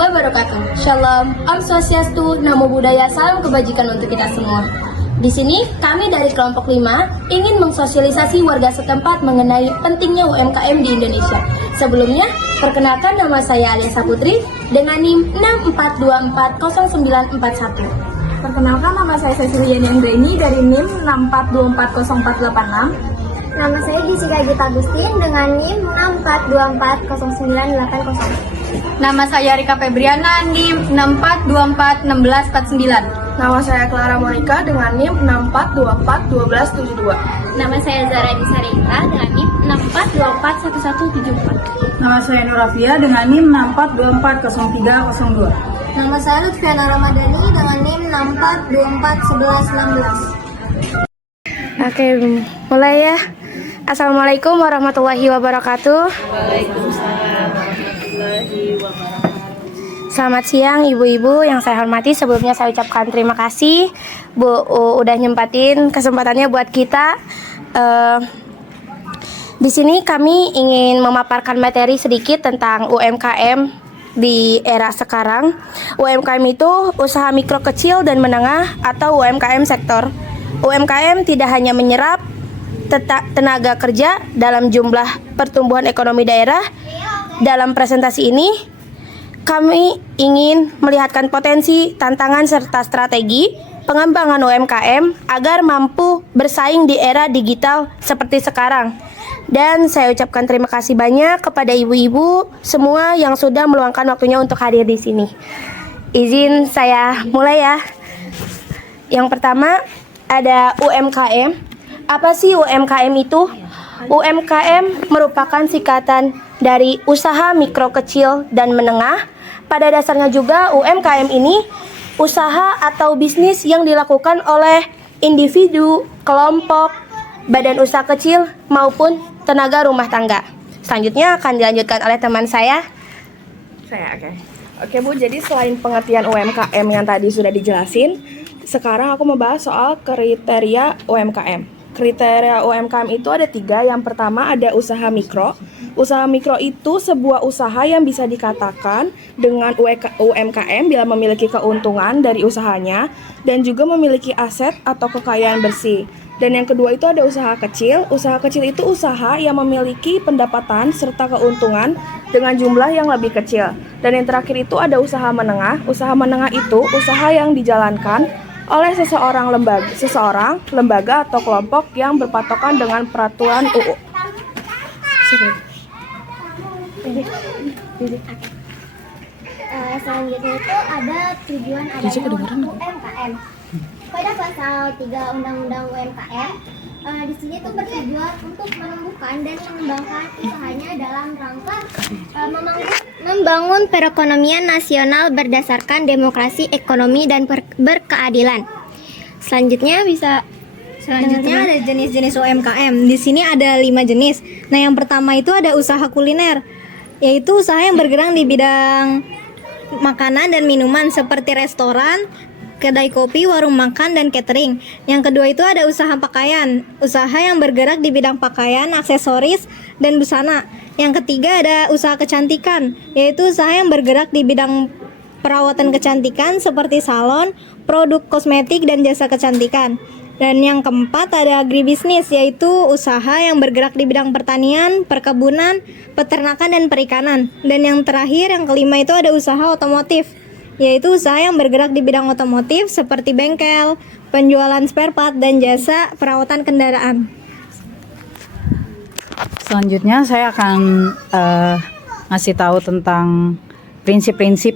wabarakatuh. Shalom, Om Swastiastu, Namo Buddhaya, salam kebajikan untuk kita semua. Di sini, kami dari kelompok 5 ingin mensosialisasi warga setempat mengenai pentingnya UMKM di Indonesia. Sebelumnya, perkenalkan nama saya Aliasa Putri dengan NIM 64240941. Perkenalkan, nama saya Ceciliani Anggreni dari NIM 64240486. Nama saya Jessica Gita Agustin dengan NIM 64240980. Nama saya Rika Febriana, NIM 64241649. Nama saya Clara Monica dengan NIM 64241272. Nama saya Zara Disarita dengan NIM 64241174. Nama saya Nurafia dengan NIM 64240302. Nama saya Lutfiana Ramadhani dengan NIM 64241116. Oke, mulai ya. Assalamualaikum warahmatullahi wabarakatuh. Selamat siang ibu-ibu yang saya hormati. Sebelumnya saya ucapkan terima kasih Bu udah nyempatin kesempatannya buat kita. Di sini kami ingin memaparkan materi sedikit tentang UMKM di era sekarang. UMKM itu usaha mikro kecil dan menengah atau UMKM sektor. UMKM tidak hanya menyerap tenaga kerja dalam jumlah pertumbuhan ekonomi daerah. Dalam presentasi ini, kami ingin melihatkan potensi, tantangan, serta strategi pengembangan UMKM agar mampu bersaing di era digital seperti sekarang. Dan saya ucapkan terima kasih banyak kepada ibu-ibu semua yang sudah meluangkan waktunya untuk hadir di sini. Izin saya mulai ya. Yang pertama ada UMKM. Apa sih UMKM itu? UMKM merupakan singkatan dari usaha mikro kecil dan menengah. Pada dasarnya juga UMKM ini usaha atau bisnis yang dilakukan oleh individu, kelompok, badan usaha kecil maupun tenaga rumah tangga. Selanjutnya akan dilanjutkan oleh teman saya. Oke Bu, jadi selain pengertian UMKM yang tadi sudah dijelasin, sekarang aku membahas soal kriteria UMKM. Kriteria UMKM itu ada 3. Yang pertama ada usaha mikro. Usaha mikro itu sebuah usaha yang bisa dikatakan dengan UMKM bila memiliki keuntungan dari usahanya dan juga memiliki aset atau kekayaan bersih. Dan yang kedua itu ada usaha kecil. Usaha kecil itu usaha yang memiliki pendapatan serta keuntungan dengan jumlah yang lebih kecil. Dan yang terakhir itu ada usaha menengah. Usaha menengah itu usaha yang dijalankan oleh seseorang lembaga atau kelompok yang berpatokan dengan peraturan UU. Selanjutnya itu ada tujuan adanya UMKM. Pada pasal 3 Undang-Undang UMKM, di sini itu bertujuan untuk menumbuhkan dan mengembangkan usahanya dalam rangka membangun perekonomian nasional berdasarkan demokrasi, ekonomi, dan berkeadilan. Selanjutnya Selanjutnya ada jenis-jenis UMKM. Di sini ada 5 jenis. Nah, yang pertama itu ada usaha kuliner, yaitu usaha yang bergerak di bidang makanan dan minuman seperti restoran, kedai kopi, warung makan, dan catering. Yang kedua itu ada usaha pakaian, usaha yang bergerak di bidang pakaian, aksesoris, dan busana. Yang ketiga ada usaha kecantikan, yaitu usaha yang bergerak di bidang perawatan kecantikan seperti salon, produk kosmetik, dan jasa kecantikan. Dan yang keempat ada agribisnis, yaitu usaha yang bergerak di bidang pertanian, perkebunan, peternakan, dan perikanan. Dan yang terakhir, yang kelima itu ada usaha otomotif, yaitu usaha yang bergerak di bidang otomotif seperti bengkel, penjualan spare part, dan jasa perawatan kendaraan. Selanjutnya saya akan ngasih tahu tentang prinsip-prinsip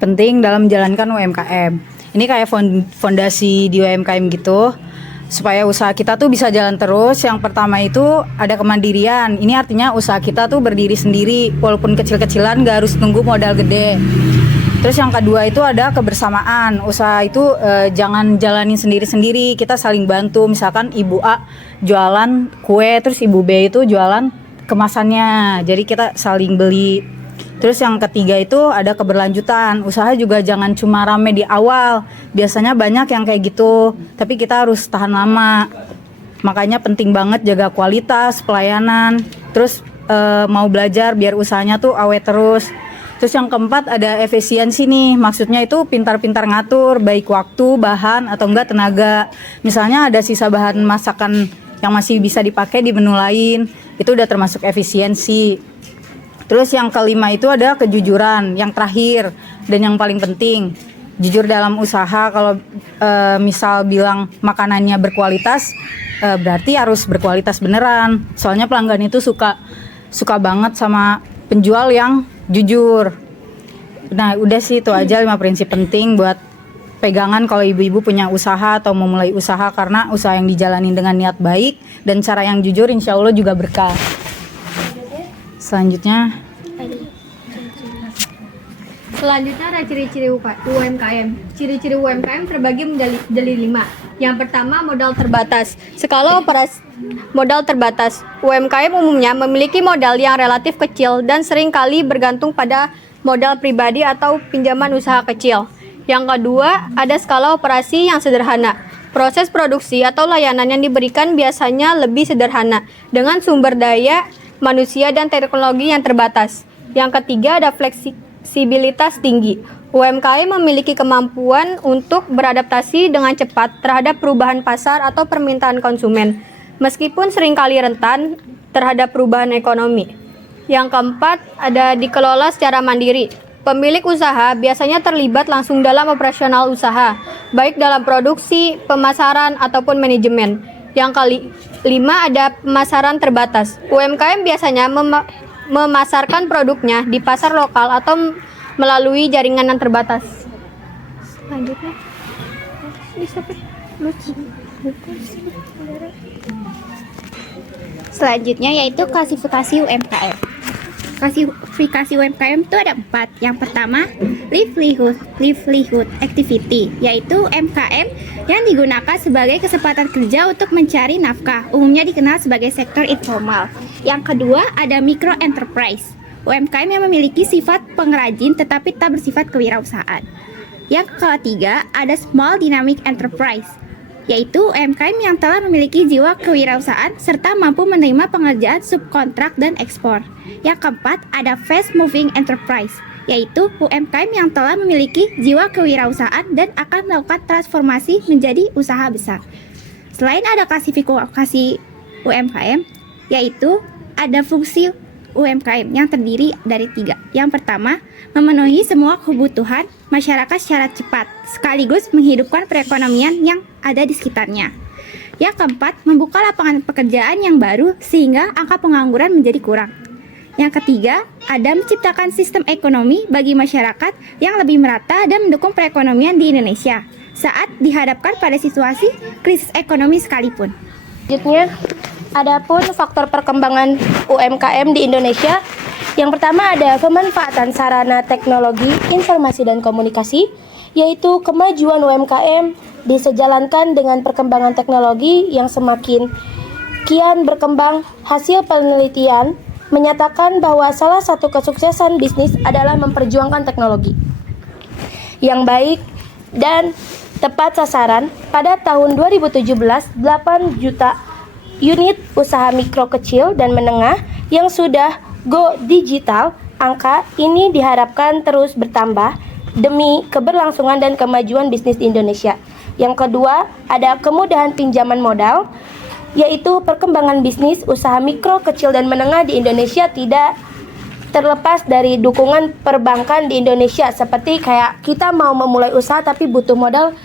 penting dalam menjalankan UMKM. Ini kayak fondasi di UMKM gitu, supaya usaha kita tuh bisa jalan terus. Yang pertama itu ada kemandirian. Ini artinya usaha kita tuh berdiri sendiri, walaupun kecil-kecilan, gak harus tunggu modal gede. Terus yang kedua itu ada kebersamaan. Usaha itu jangan jalanin sendiri-sendiri, kita saling bantu. Misalkan Ibu A jualan kue, terus Ibu B itu jualan kemasannya, jadi kita saling beli. Terus yang ketiga itu ada keberlanjutan. Usaha juga jangan cuma rame di awal. Biasanya banyak yang kayak gitu, tapi kita harus tahan lama. Makanya penting banget jaga kualitas pelayanan. Terus mau belajar biar usahanya tuh awet terus. Terus yang keempat ada efisiensi nih, maksudnya itu pintar-pintar ngatur baik waktu, bahan atau enggak tenaga. Misalnya ada sisa bahan masakan yang masih bisa dipakai di menu lain, itu udah termasuk efisiensi. Terus yang kelima itu ada kejujuran, yang terakhir dan yang paling penting. Jujur dalam usaha, kalau misal bilang makanannya berkualitas, berarti harus berkualitas beneran. Soalnya pelanggan itu suka banget sama penjual yang jujur. Nah, udah sih itu aja 5 prinsip penting buat pegangan kalau ibu-ibu punya usaha atau mau mulai usaha, karena usaha yang dijalani dengan niat baik dan cara yang jujur insya Allah juga berkah. Selanjutnya Selanjutnya ada ciri-ciri UMKM. Ciri-ciri UMKM terbagi menjadi 5. Yang pertama, modal terbatas. Skala operasi modal terbatas. UMKM umumnya memiliki modal yang relatif kecil dan seringkali bergantung pada modal pribadi atau pinjaman usaha kecil. Yang kedua, ada skala operasi yang sederhana. Proses produksi atau layanan yang diberikan biasanya lebih sederhana dengan sumber daya manusia dan teknologi yang terbatas. Yang ketiga, ada fleksibilitas tinggi. UMKM memiliki kemampuan untuk beradaptasi dengan cepat terhadap perubahan pasar atau permintaan konsumen, meskipun seringkali rentan terhadap perubahan ekonomi. Yang keempat, ada dikelola secara mandiri. Pemilik usaha biasanya terlibat langsung dalam operasional usaha, baik dalam produksi, pemasaran, ataupun manajemen. Yang kelima, ada pemasaran terbatas. UMKM biasanya memasarkan produknya di pasar lokal atau melalui jaringan yang terbatas. Selanjutnya, Selanjutnya yaitu klasifikasi UMKM. Klasifikasi UMKM itu ada 4. Yang pertama, livelihood activity, yaitu UMKM yang digunakan sebagai kesempatan kerja untuk mencari nafkah, umumnya dikenal sebagai sektor informal. Yang kedua, ada micro enterprise, UMKM yang memiliki sifat pengrajin tetapi tak bersifat kewirausahaan. Yang ketiga, ada small dynamic enterprise, yaitu UMKM yang telah memiliki jiwa kewirausahaan serta mampu menerima pengerjaan subkontrak dan ekspor. Yang keempat, ada fast moving enterprise, yaitu UMKM yang telah memiliki jiwa kewirausahaan dan akan melakukan transformasi menjadi usaha besar. Selain ada klasifikasi UMKM, yaitu ada fungsi UMKM yang terdiri dari 3. Yang pertama, memenuhi semua kebutuhan masyarakat secara cepat, sekaligus menghidupkan perekonomian yang ada di sekitarnya. Yang keempat, membuka lapangan pekerjaan yang baru sehingga angka pengangguran menjadi kurang. Yang ketiga, ada menciptakan sistem ekonomi bagi masyarakat yang lebih merata dan mendukung perekonomian di Indonesia saat dihadapkan pada situasi krisis ekonomi sekalipun. Selanjutnya, adapun faktor perkembangan UMKM di Indonesia. Yang pertama ada pemanfaatan sarana teknologi informasi dan komunikasi, yaitu kemajuan UMKM disejalankan dengan perkembangan teknologi yang semakin kian berkembang. Hasil penelitian menyatakan bahwa salah satu kesuksesan bisnis adalah memperjuangkan teknologi yang baik dan tepat sasaran. Pada tahun 2017, 8 juta unit usaha mikro kecil dan menengah yang sudah go digital. Angka ini diharapkan terus bertambah demi keberlangsungan dan kemajuan bisnis di Indonesia. Yang kedua, ada kemudahan pinjaman modal, yaitu perkembangan bisnis usaha mikro kecil dan menengah di Indonesia tidak terlepas dari dukungan perbankan di Indonesia. Seperti kayak kita mau memulai usaha tapi butuh modal,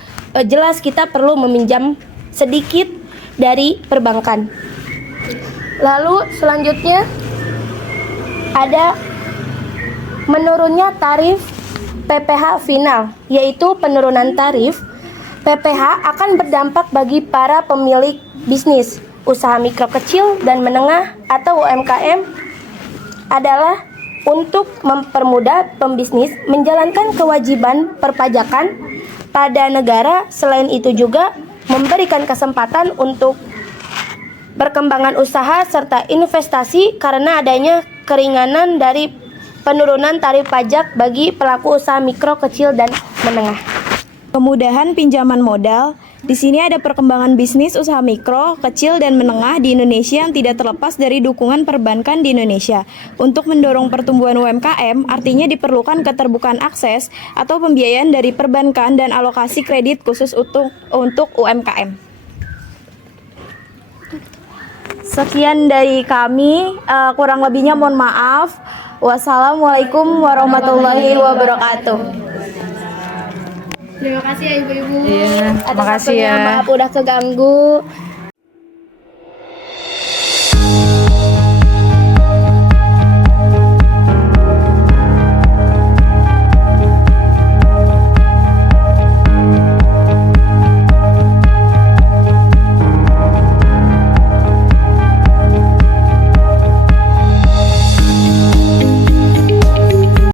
jelas kita perlu meminjam sedikit dari perbankan. Lalu selanjutnya ada menurunnya tarif PPh final, yaitu penurunan tarif PPh akan berdampak bagi para pemilik bisnis usaha mikro kecil dan menengah atau UMKM adalah untuk mempermudah pembisnis menjalankan kewajiban perpajakan pada negara. Selain itu juga memberikan kesempatan untuk perkembangan usaha serta investasi karena adanya keringanan dari penurunan tarif pajak bagi pelaku usaha mikro, kecil, dan menengah. Kemudahan pinjaman modal Di sini ada perkembangan bisnis usaha mikro, kecil, dan menengah di Indonesia yang tidak terlepas dari dukungan perbankan di Indonesia. Untuk mendorong pertumbuhan UMKM, artinya diperlukan keterbukaan akses atau pembiayaan dari perbankan dan alokasi kredit khusus untuk UMKM. Sekian dari kami, kurang lebihnya mohon maaf. Wassalamualaikum warahmatullahi wabarakatuh. Terima kasih ya ibu-ibu. Iya, Atas makasih waktunya, ya. maaf udah keganggu.